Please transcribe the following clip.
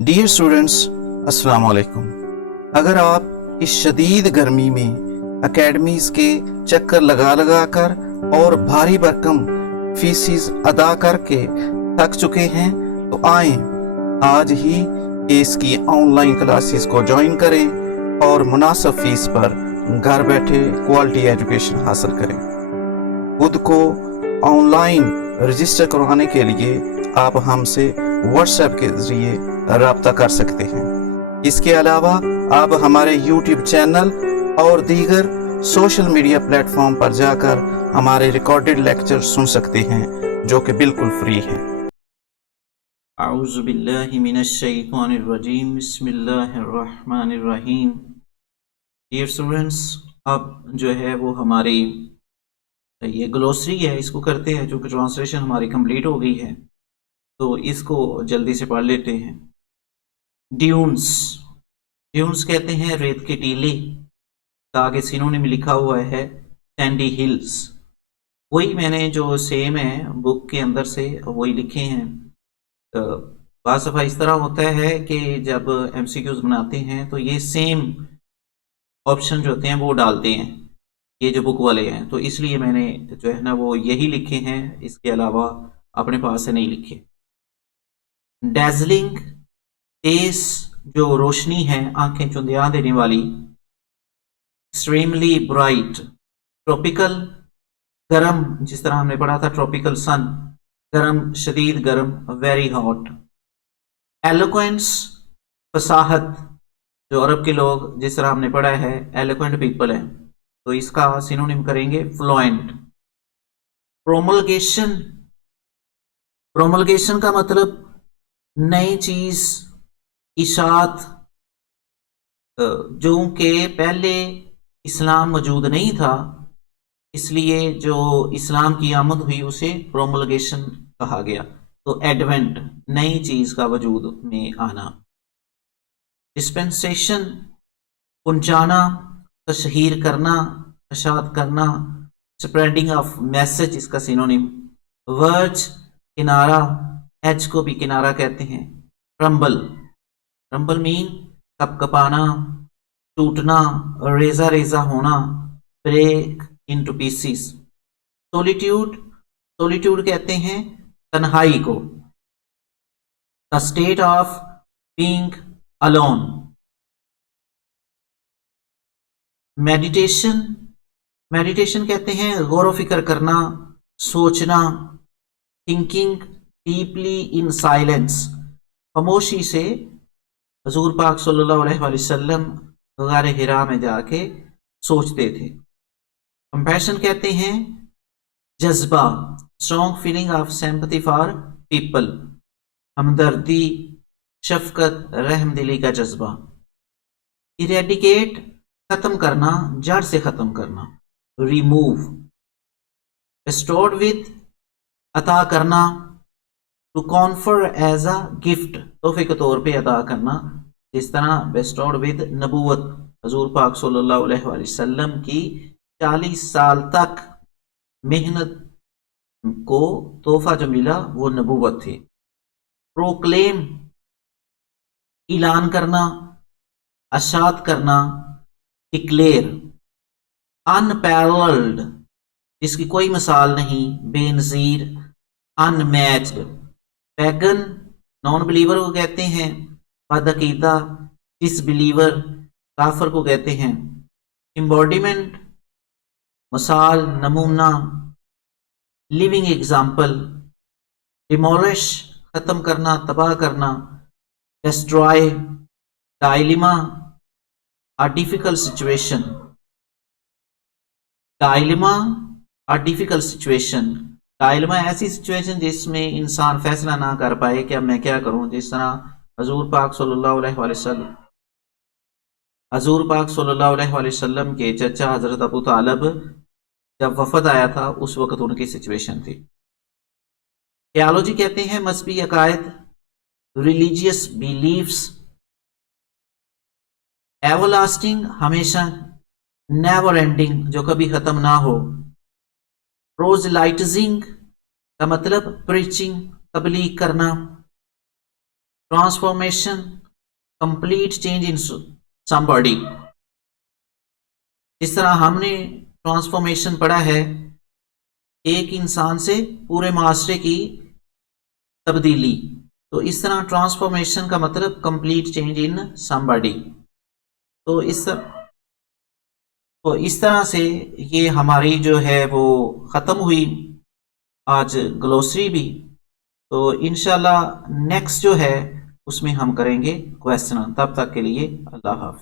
Dear students, अस्सलाम वालेकुम। अगर आप इस शदीद गर्मी में एकेडमीज़ के चक्कर लगा लगा कर और भारी भरकम फीसिस अदा करके थक चुके हैं तो आएं आज ही केस की ऑनलाइन क्लासेस को ज्वाइन करें और मुनासिब फीस पर घर बैठे क्वालिटी एजुकेशन हासिल करें। खुद को ऑनलाइन रजिस्टर करवाने के लिए आप हमसे व्हाट्सएप के ज़रिए रब्ता कर सकते हैं। इसके अलावा आप हमारे यूट्यूब चैनल और दीगर सोशल मीडिया प्लेटफॉर्म पर जाकर हमारे रिकॉर्डेड लेक्चर सुन सकते हैं जो कि बिल्कुल फ्री हैं। अऊज़ु बिल्लाहि मिनश शैतानिर रजीम, बिस्मिल्लाहिर रहमानिर रहीम। डियर स्टूडेंट्स, अब जो है वो हमारी ये ग्लोसरी है, इसको करते हैं, जो कि ट्रांसलेशन हमारी कंप्लीट हो गई है, तो इसको जल्दी से पढ़ लेते हैं। ड्यून्स, ड्यून्स कहते हैं रेत के टीले। आगे सिनोनिम लिखा हुआ है सैंडी हिल्स। वही मैंने जो सेम है बुक के अंदर से वही लिखे हैं। बात सफ़ा इस तरह होता है कि जब एमसीक्यूज बनाते हैं तो ये सेम ऑप्शन जो होते हैं वो डालते हैं, ये जो बुक वाले हैं, तो इसलिए मैंने जो है ना वो यही लिखे हैं, इसके अलावा अपने पास से नहीं लिखे। डैजलिंग, तेज जो रोशनी है, आंखें चुंधिया देने वाली। एक्सट्रीमली ब्राइट, ट्रॉपिकल, गरम, जिस तरह हमने पढ़ा था ट्रॉपिकल सन, गरम, शदीद गरम, वेरी हॉट। एलोक्वेंस, फसाहत, जो अरब के लोग जिस तरह हमने पढ़ा है एलोक्वेंट पीपल है, तो इसका सिनोनिम करेंगे फ्लुएंट। प्रोमलगेशन, प्रोमलगेशन का मतलब नई चीज इशात, जो कि पहले इस्लाम मौजूद नहीं था, इसलिए जो इस्लाम की आमद हुई उसे प्रोमलगेशन कहा गया। तो एडवेंट, नई चीज का वजूद में आना। डिस्पेंसेशन, पहुंचाना, तशहीर करना, अशात करना, स्प्रेडिंग ऑफ मैसेज, इसका सिनोनिम। वर्ज, किनारा, एज को भी किनारा कहते हैं। क्रम्बल, क्रम्बल मीन कपकपाना, टूटना, रेजा रेजा होना, break into pieces. Solitude, solitude कहते हैं तन्हाई को। The state of being alone. Meditation, meditation कहते हैं गौर व फिक्र करना, सोचना। थिंकिंग डीपली इन साइलेंस, खामोशी से हजूर पाक सल्लल्लाहु अलैहि वसल्लम गार हिरा में जाके सोचते थे। कंपैशन कहते हैं जज्बा, strong feeling of sympathy for people, हमदर्दी, शफकत, रहमदिली का जज्बा। इरेडिकेट, खत्म करना, जड़ से खत्म करना। रिमूव। रिस्टोर्ड विद, अता करना। To confer as a gift, तोहफे के तौर पे अता करना, जिस तरह बेस्टोर्ड विद नबूवत, हजूर पाक सल्लल्लाहु अलैहि वसल्लम की 40 साल तक मेहनत को तोहफा जो मिला वो नबूवत थी। प्रोक्लेम, ऐलान करना, अशात करना। डिक्लेयर, अनपैरेलल्ड, जिसकी कोई मिसाल नहीं, Benazir, unmatched. Pagan, non believer को कहते हैं। बदअकीदा, डिसबिलीवर, काफर को कहते हैं। एम्बॉडीमेंट, मिसाल, नमूना। Living example. डिमोलिश, खत्म करना, तबाह करना। Destroy, dilemma, a difficult situation. Dilemma, a difficult situation, dilemma ऐसी सिचुएशन जिसमें इंसान फैसला ना कर पाए कि अब मैं क्या करूं, जिस तरह हजूर पाक सल्लल्लाहु अलैहि वसल्लम के चचा हजरत अबू तालिब जब वफद आया था उस वक्त उनकी सिचुएशन थी। थियोलॉजी कहते हैं मजहबी अकायद, रिलीजियस बिलीफ्स। एवरलास्टिंग, हमेशा, नेवर एंडिंग, जो कभी खत्म ना हो। प्रोजलाइटिजिंग का मतलब प्रीचिंग, तबलीग करना। Transformation, complete change in somebody। इस तरह हमने ट्रांसफॉर्मेशन पढ़ा है एक इंसान से पूरे माशरे की तब्दीली, तो इस तरह ट्रांसफॉर्मेशन का मतलब कंप्लीट चेंज इन somebody। तो इस तरह से ये हमारी जो है वो ख़त्म हुई आज ग्लोसरी भी। तो इंशाल्लाह नेक्स्ट जो है उसमें हम करेंगे क्वेश्चन। तब तक के लिए अल्लाह हाफ़िज़।